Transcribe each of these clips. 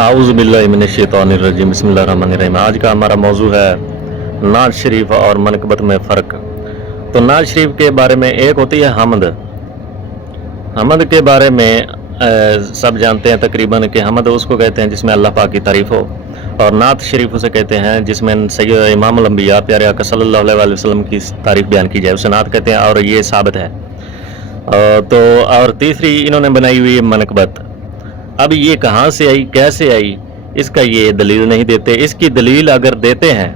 आऊज़ुबिल्लाहिमिनश्शैतानिर्रजीम बिस्मिल्लाहिर्रहमानिर्रहीम। आज का हमारा मौजू है नाज शरीफ और मनकबत में फ़र्क। तो नाज शरीफ के बारे में एक होती है हमद। हमद के बारे में सब जानते हैं तकरीबन कि हमद उसको कहते हैं जिसमें अल्लाह पाक की तारीफ़ हो, और नात शरीफ उसे कहते हैं जिसमें सैयद इमामुल अंबिया प्यारे आका सल्लल्लाहु अलैहि वसल्लम की तारीफ़ बयान की जाए, उसे नात कहते हैं, और ये साबित है। तो और तीसरी इन्होंने बनाई हुई है मनकबत। अब ये कहाँ से आई, कैसे आई, इसका ये दलील नहीं देते। इसकी दलील अगर देते हैं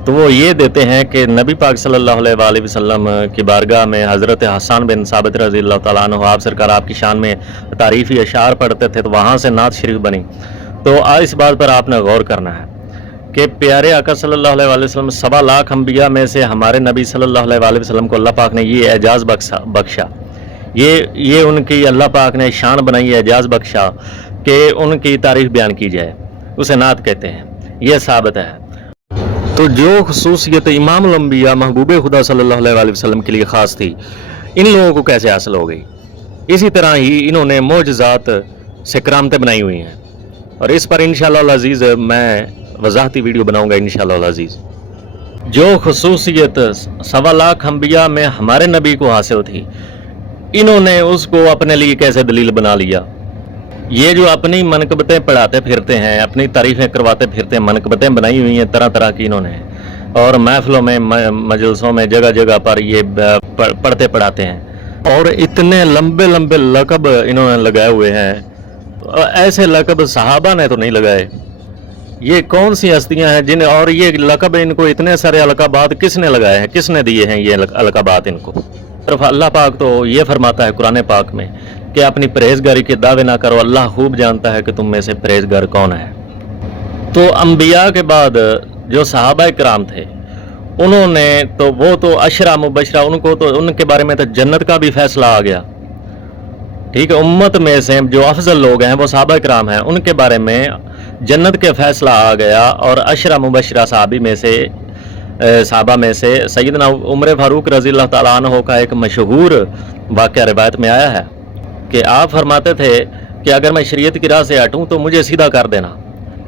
तो वो ये देते हैं कि नबी पाक सल्लल्लाहु अलैहि वसल्लम की बारगाह में हज़रत हसन बिन साबित रज़ी अल्लाह ताला अन्हु आप सरकार आपकी शान में तारीफ़ी अशार पढ़ते थे, तो वहाँ से नात शरीफ बनी। तो इस बात पर आपने गौर करना है कि प्यारे आका सल्लल्लाहु अलैहि वसल्लम 1.25 लाख अंबिया में से हमारे नबी सल्लल्लाहु अलैहि वसल्लम को अल्लाह पाक ने ये एजाज़ बख्शा, ये उनकी अल्लाह पाक ने शान बनाई, एजाज़ बख्शा कि उनकी तारीफ़ बयान की जाए, उसे नात कहते हैं। ये साबित है। तो जो खुसूसियत इमामुल अंबिया महबूब खुदा सल्लल्लाहु अलैहि वसल्लम के लिए ख़ास थी, इन लोगों को कैसे हासिल हो गई? इसी तरह ही इन्होंने मोजज़ात से करामतें बनाई हुई हैं, और इस पर इंशाअल्लाह अज़ीज़ मैं वज़ाहती वीडियो बनाऊँगा इंशाअल्लाह अज़ीज़। जो खुसूसियत 1.25 लाख अंबिया में हमारे नबी को हासिल थी, इन्होंने उसको अपने लिए कैसे दलील बना लिया। ये जो अपनी मनकबतें पढ़ाते फिरते हैं, अपनी तारीफ़ें करवाते फिरते हैं, मनकबतें बनाई हुई हैं तरह तरह की इन्होंने, और महफिलों में मजलिसों में जगह जगह पर ये पढ़ते पढ़ाते हैं, और इतने लंबे लंबे लक़ब इन्होंने लगाए हुए हैं। तो ऐसे लक़ब सहाबा ने तो नहीं लगाए। ये कौन सी हस्तियां हैं जिन, और ये लक़ब इनको इतने सारे अलक़ाबात किसने लगाए हैं, किसने दिए हैं ये अलक़ाबात इनको? सिर्फ अल्लाह पाक तो ये फरमाता है कुरान पाक में कि अपनी परहेजगारी के दावे ना करो, अल्लाह खूब जानता है कि तुम में से परहेजगार कौन है। तो अंबिया के बाद जो सहाबा किराम थे, उन्होंने तो वो तो अशरा मुबशरा, उनको तो उनके बारे में तो जन्नत का भी फैसला आ गया। ठीक है, उम्मत में से जो अफजल लोग हैं वो सहाबा किराम हैं, उनके बारे में जन्नत के फैसला आ गया। और अशरा मुबशरा सहाबी में से साहबा में से सैयदना उमर फारूक रज़ी अल्लाह ताला अन्हु का एक मशहूर वाक़या रिवायत में आया है कि आप फरमाते थे कि अगर मैं शरीयत की राह से हटूँ तो मुझे सीधा कर देना,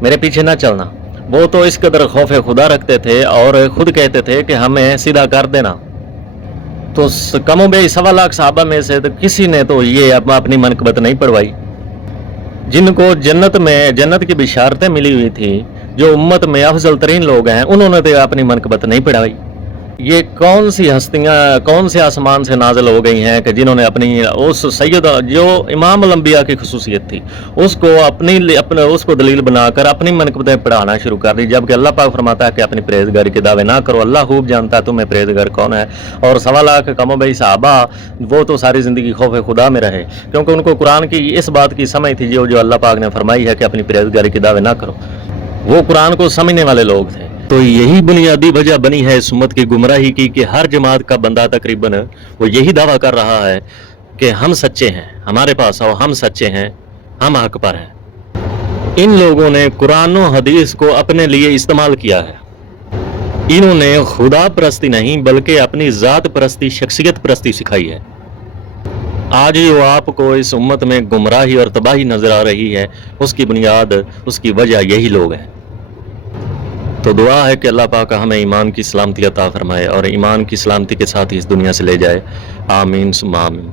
मेरे पीछे ना चलना। वो तो इस कदर खौफ खुदा रखते थे और ख़ुद कहते थे कि हमें सीधा कर देना। तो कमो बे 1.25 लाख साहबा में से तो किसी ने तो ये अपनी मनकबत नहीं पढ़वाई। जिनको जन्नत की बिशारतें मिली हुई थी, जो उम्मत में अफजल तरीन लोग हैं, उन्होंने तो अपनी मनकबत नहीं पढ़ाई। ये कौन सी हस्तियां कौन से आसमान से नाजिल हो गई हैं कि जिन्होंने अपनी उस सैयद जो इमाम अंबिया की खुसूसियत थी उसको उसको दलील बनाकर अपनी मनकबतें पढ़ाना शुरू कर दी, जबकि अल्लाह पाक फरमाता है कि अपनी परहेजगारी के दावे ना करो, अल्लाह खूब जानता है तुम्हें परहेजगार कौन है। और 1.25 लाख कमो भाई साहबा वो तो सारी ज़िंदगी खौफ खुदा में रहे, क्योंकि उनको कुरान की इस बात की समझ थी जो अल्लाह पाक ने फरमाई है कि अपनी परहेजगारी के दावे ना करो। वो कुरान को समझने वाले लोग थे। तो यही बुनियादी वजह बनी है इस उम्मत की गुमराही की कि हर जमात का बंदा तकरीबन वो यही दावा कर रहा है कि हम सच्चे हैं, हमारे पास आओ, हम सच्चे हैं, हम हक पर हैं। इन लोगों ने कुरान और हदीस को अपने लिए इस्तेमाल किया है। इन्होंने खुदा परस्ती नहीं बल्कि अपनी ज़ात परस्ती, शख्सियत परस्ती सिखाई है। आज जो आपको इस उम्मत में गुमराही और तबाही नजर आ रही है, उसकी बुनियाद, उसकी वजह यही लोग हैं। तो दुआ है कि अल्लाह पाक हमें ईमान की सलामती अता फरमाए और ईमान की सलामती के साथ ही इस दुनिया से ले जाए। आमीन सुम्मा आमीन।